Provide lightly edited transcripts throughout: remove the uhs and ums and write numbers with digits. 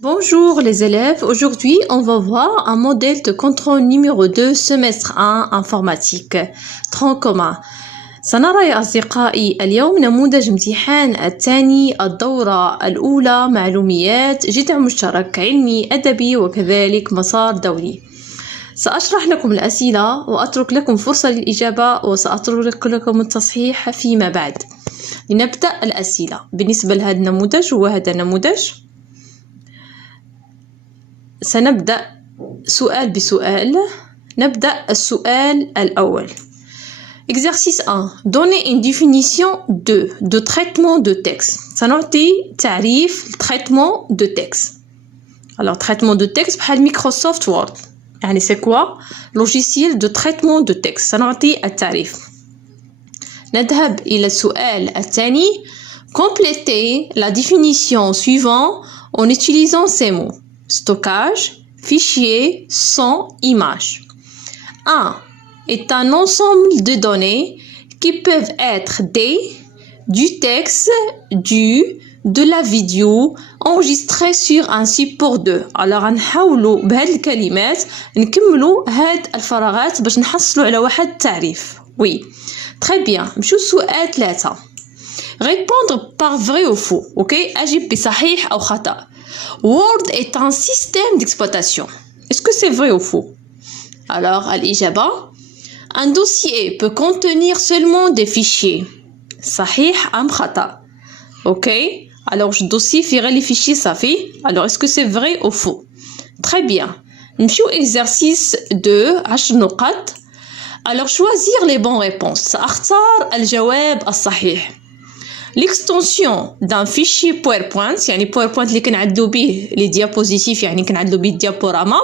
Bonjour les élèves, aujourd'hui on va voir un modèle de contrôle numéro 2 semestre 1 informatique tronc commun. سنرى يا أصدقائي اليوم نموذج امتحان الثاني الدورة الأولى معلوميات جذع مشترك علمي أدبي وكذلك مسار دوري. سأشرح لكم الأسئلة وأترك لكم فرصة للإجابة وسأترك لكم التصحيح فيما بعد. لنبدأ الأسئلة بالنسبة لهذا النموذج وهذا النموذج. سنبدأ سؤال بسؤال. نبدأ السؤال الأول. Exercice 1. Donner une définition de traitement de texte. سنعطي تعريف traitement de texte. Alors traitement de texte بحال Microsoft Word. يعني c'est quoi? Logiciel de traitement de texte. سنعطي التعريف. نذهب إلى السؤال الثاني. Complétez la définition suivante en utilisant ces mots. Stockage, fichier, son, image. 1. Est un ensemble de données qui peuvent être du texte, de la vidéo enregistrée sur un support 2. Alors نحاولوا بهاد الكلمات نكملوا هاد الفراغات باش نحصلوا على واحد التعريف. Oui. Très bien. نمشيو للسؤال 3. Répondre par vrai ou faux. OK? أجيب بصحيح أو خطأ. Word est un système d'exploitation. Est-ce que c'est vrai ou faux? Alors, الإجابة. Un dossier peut contenir seulement des fichiers. صحيح أم خطأ. OK? Alors, le dossier ferait les fichiers صافي. Alors, est-ce que c'est vrai ou faux? Très bien. نمشيو exercice 2 10 نقط. Alors, choisir les bonnes réponses. سأختار الجواب الصحيح. L'extension d'un fichier PowerPoint يعني PowerPoint اللي كنعدلو به لي ديابوزيتيف يعني كنعدلو به الديابوراما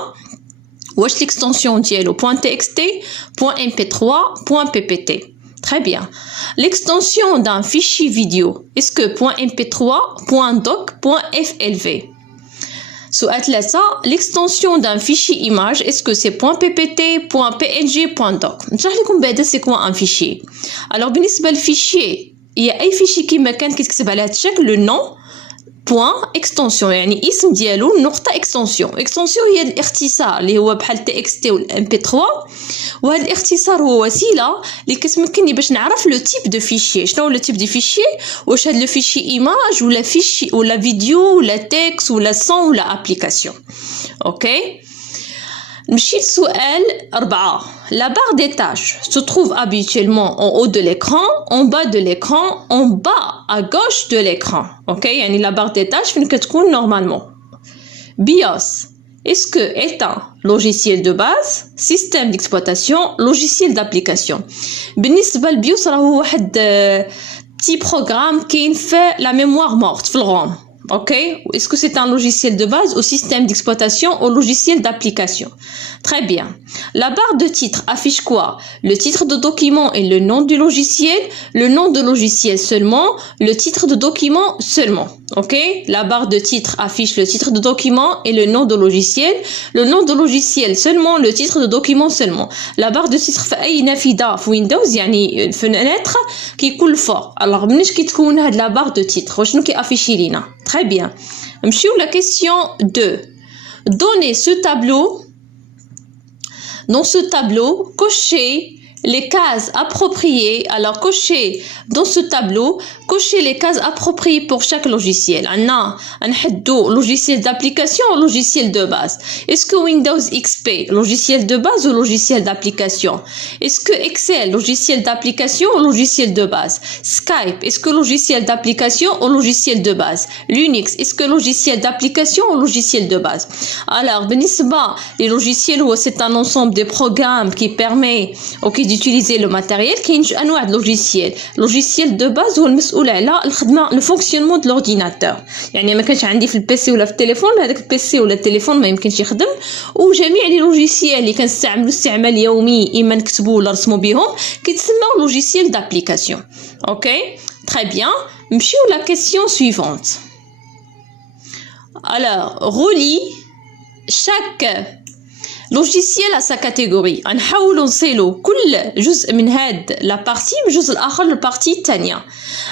واش l'extension ديالو .txt .mp3 .ppt. Très bien. L'extension d'un fichier vidéo est-ce que .mp3 .doc .flv. سؤال 3. L'extension d'un fichier image est-ce que c'est .ppt .png .doc. نشرح لكم بعدا c'est quoi un fichier. Alors بالنسبة للفيشي هي اي فيشي كيما كان كيتكتب على هذا الشكل لو نون بوين اكستنسيون يعني اسم ديالو نقطه اكستنسيون هي الاختصار اللي هو بحال تي اكس تي ولا ام بي 3 وهذا الاختصار هو وسيله اللي كتمكنني باش نعرف لو تيب دو فيشي شنو هو لو تيب دو فيشي واش هذا لو فيشي ايماج ولا فيشي ولا فيديو ولا تكست ولا صون ولا ابليكاسيون. اوكي نمشي للسؤال 4. La barre des tâches se trouve habituellement en haut de l'écran, en bas de l'écran, en bas à gauche de l'écran. OK يعني la barre des tâches فين كتكون normalement. BIOS est-ce que est un logiciel de base, système d'exploitation, logiciel d'application. بالنسبة للبيوس راه هو واحد petit programme كاين في la mémoire morte في الROM. OK? Est-ce que c'est un logiciel de base ou système d'exploitation ou logiciel d'application? Très bien. La barre de titre affiche quoi? Le titre de document et le nom du logiciel, le nom de logiciel seulement, le titre de document seulement. OK? La barre de titre affiche le titre de document et le nom de logiciel, le nom de logiciel seulement, le titre de document seulement. La barre de titre في أي نافذة في ويندوز يعني فنتر كيكون الفوق. Alors منين كتكون هاد la barre de titre وشنو كيافيشي لينا؟ Très bien. La question 2. Donnez ce tableau. Dans ce tableau, cochez les cases appropriées. Alors, cochez dans ce tableau, cochez les cases appropriées pour chaque logiciel. On a un logiciel d'application ou logiciel de base. Est-ce que Windows XP, logiciel de base ou logiciel d'application? Est-ce que Excel, logiciel d'application ou logiciel de base? Skype, est-ce que logiciel d'application ou logiciel de base? Linux, est-ce que logiciel d'application ou logiciel de base? Alors, بالنسبة les logiciels, c'est un ensemble de programmes qui permet d'utiliser le matériel. كاين جوج انواع لوجيسيال. لوجيسيال دو باز هو المسؤول على الخدمه لو فونكسيونمون د لورديناتور يعني ما كانش عندي في البيسي ولا في التليفون هذاك البيسي ولا التليفون ما يمكنش يخدم وجميع لي لوجيسيال اللي كنستعملوا استعمال يومي اما نكتبوا ولا نرسموا بهم كيتسموا لوجيسيال دابليكاسيون. اوكي très bien. نمشيو لا question suivante. Alors relis chaque لوجيسيال à sa catégorie. نحاولوا نصيلوا كل جزء من هاد لا بارتي من الجزء الاخر للبارتي الثانيه.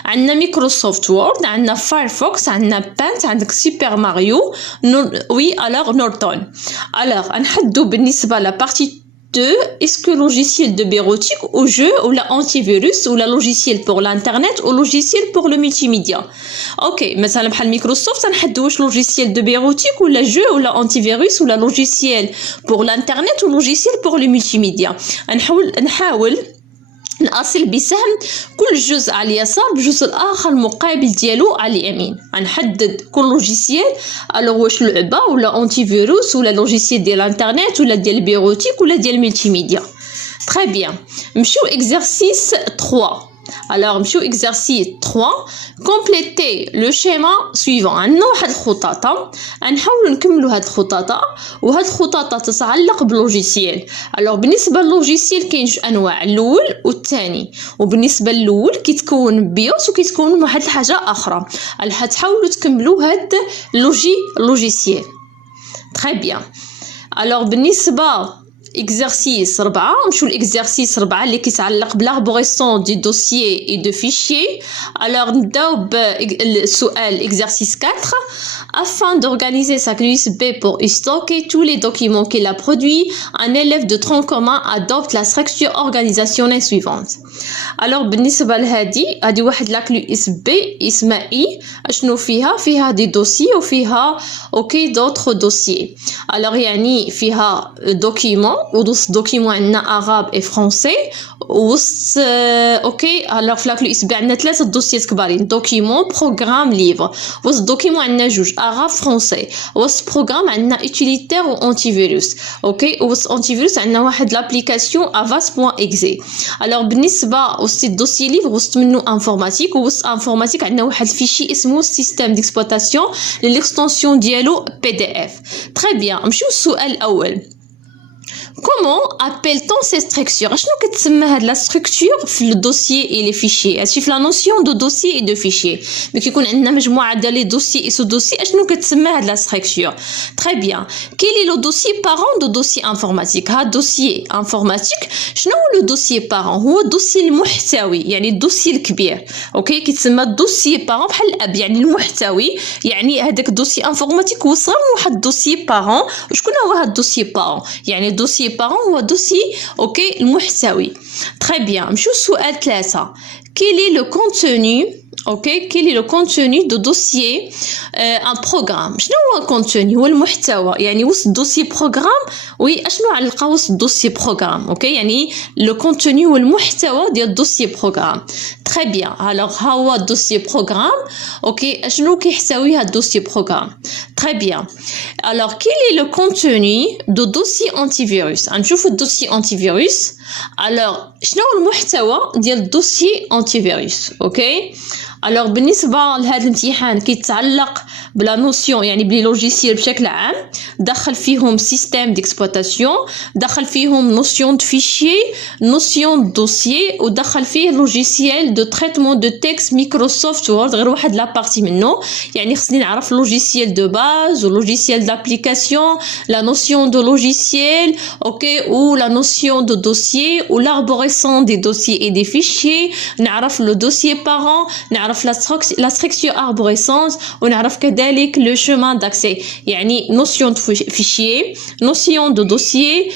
عندنا مايكروسوفت وورد، عندنا فايرفوكس، عندنا بانت، عندك سوبر ماريو، وي الوغ نورتون. الوغ نحدوا بالنسبه لا بارتي 2, est-ce que logiciel de bureautique ou jeu ou la antivirus ou la logiciel pour l'internet ou logiciel pour le multimédia. Ok, مثلا بحال مايكروسوفت نحدوا واش logiciel de bureautique ou la jeu ou la antivirus ou la logiciel pour l'internet ou logiciel pour le multimédia. نحاول نأصل بسهم كل جزء على اليسار بجزء الآخر المقابل ديالو على اليمين. نحدد كل لوجيسيال الوغ واش لعبة ولا أنتي فيروس ولا لوجيسيال ديال الانترنت ولا ديال البيروتيك ولا ديال الملتي ميديا. تري بيان. نمشيو اكزرسيس 3. Alors, نمشيو exercice 3. compléter le schéma suivant. عندنا واحد الخطاطة نحاولوا نكملوا هاد الخطاطة، وهاد الخطاطة تتعلق باللوجيسيال. alors بالنسبة للوجيسيال كاين جوج انواع، الاول والثاني. وبالنسبة للاول كيتكون بيوس وكيتكون من واحد الحاجة اخرى. حتحاولوا تكملوا هاد لوجيسيال. تري بيان. alors بالنسبة exercice 4 نمشيو l'exercice 4 اللي كيتعلق بالاربوريسون دي دوسيي اي دو فيشي. alors نبداو بالسؤال exercice 4. afin d'organiser sa clé USB pour stocker tous les documents qu'il a produits, un élève de tronc commun adopte la structure organisationnelle suivante. alors بالنسبه لهادي واحد لا كلي اس بي اسمها اي. اشنو فيها دي دوسي وفيها اوكي دوطخ دوسيي. alors يعني فيها دوكيمون وسط دوكيمون عندنا arabe et français وسط اوكي. alors في لا كلي اس بي عندنا 3 دوسيات كبارين، دوكيمون بروغرام ليفر. وسط دوكيمون عندنا جوج arabe français. وسط بروغرام عندنا utilitaire و انتي فيروس. اوكي. وسط انتي فيروس عندنا واحد لابليكاسيون avast.exe. alors بالنسبه وسط الدوسي ليفر وسط منه انفورماتيك، وسط انفورماتيك عندنا واحد الفيشي اسمه سيستيم ديكسبلوطاسيون ليكستنسيون ديالو PDF. تري بيان. نمشيو للسؤال الاول. Comment appelle-t-on ces structures? شنو كتسمى هاد لا structure في الدوسيي اي لي فيشي؟ هادشي في لا نوسيون دو دوسيي اي دو فيشي. ملي كيكون عندنا مجموعه ديال لي دوسيي اي سو دوسيي شنو كتسمى هاد لا structure؟ تري بيان. كاين لو دوسيي بارون دو دوسيي انفورماتيك. هاد دوسيي انفورماتيك شنو هو لو دوسيي بارون؟ هو الدوسيي المحتوي، يعني الدوسيي الكبير. اوكي. كيتسمى الدوسيي بارون بحال الاب، يعني المحتوي، يعني هذاك الدوسيي انفورماتيك هو صغر من واحد الدوسيي بارون. وشكون هو هاد الدوسيي بارون؟ يعني الدوسيي بارون هو دوسيي اوكي المحتوي. تري بيان. نمشيو للسؤال 3. quel est le contenu اوكي. quel est le contenu de dossier un programme؟ شنو هو الكونتوني؟ هو المحتوى، يعني وسط دوسي بروغرام. وي اشنو علقه وسط دوسي بروغرام؟ اوكي. يعني لو كونتوني هو المحتوى ديال دوسي بروغرام. تري بيان. الوغ ها هو دوسي بروغرام. اوكي. اشنو كيحتوي هاد دوسي بروغرام؟ تري بيان. الوغ quel est le contenu de dossier antivirus؟ نشوفوا الدوسي انتي فيروس. الوغ شنو هو المحتوى ديال الدوسي انتي فيروس؟ اوكي. الوغ بالنسبه لهذا الامتحان كيتعلق بلا نوسيون، يعني بلي لوجيسيال بشكل عام. دخل فيهم سيستيم ديكسبلوطاسيون، دخل فيهم نوسيون دو فيشي، نوسيون دو دوسيي، ودخل فيه لوجيسيال دو تريتمون دو تكست مايكروسوفت وورد، غير واحد لا بارتي منه. يعني خصني نعرف لوجيسيال دو باز ولوجيسيال دابليكاسيون، لا نوسيون دو لوجيسيال اوكي، و لا نوسيون دو دوسيي، و لاربوريسون دي دوسيي اي دي فيشي. نعرف لو دوسيي بارون، نعرف لا ستركتور اربوريسونس، ونعرف كذلك لو شومان داكسي، يعني نوسيون دو فيشي، نوسيون دو دوسيي،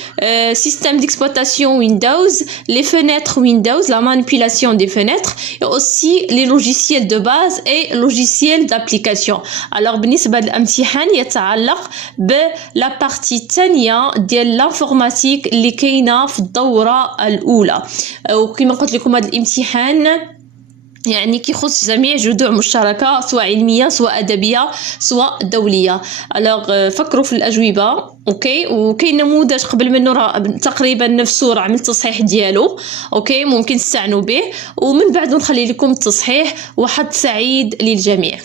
سيستيم ديكسبلوطاسيون ويندوز، لي فenêtres ويندوز، لا مانيبيولاسيون دي فenêtres، et aussi les logiciels de base et logiciels d'application. alors بالنسبه للامتحان يتعلق بلا بارتي الثانيه ديال لانفورماتيك اللي كاينه في الدوره الاولى. وكما قلت لكم هذا الامتحان يعني كيخص جميع جذوع مشتركه، سواء علميه سواء ادبيه سواء دوليه. الوغ فكروا في الاجوبه. اوكي. وكاين نموذج قبل منه راه تقريبا نفسه، راه عملت التصحيح ديالو. اوكي. ممكن تستعنوا به، ومن بعد نخلي لكم التصحيح. وحظ سعيد للجميع.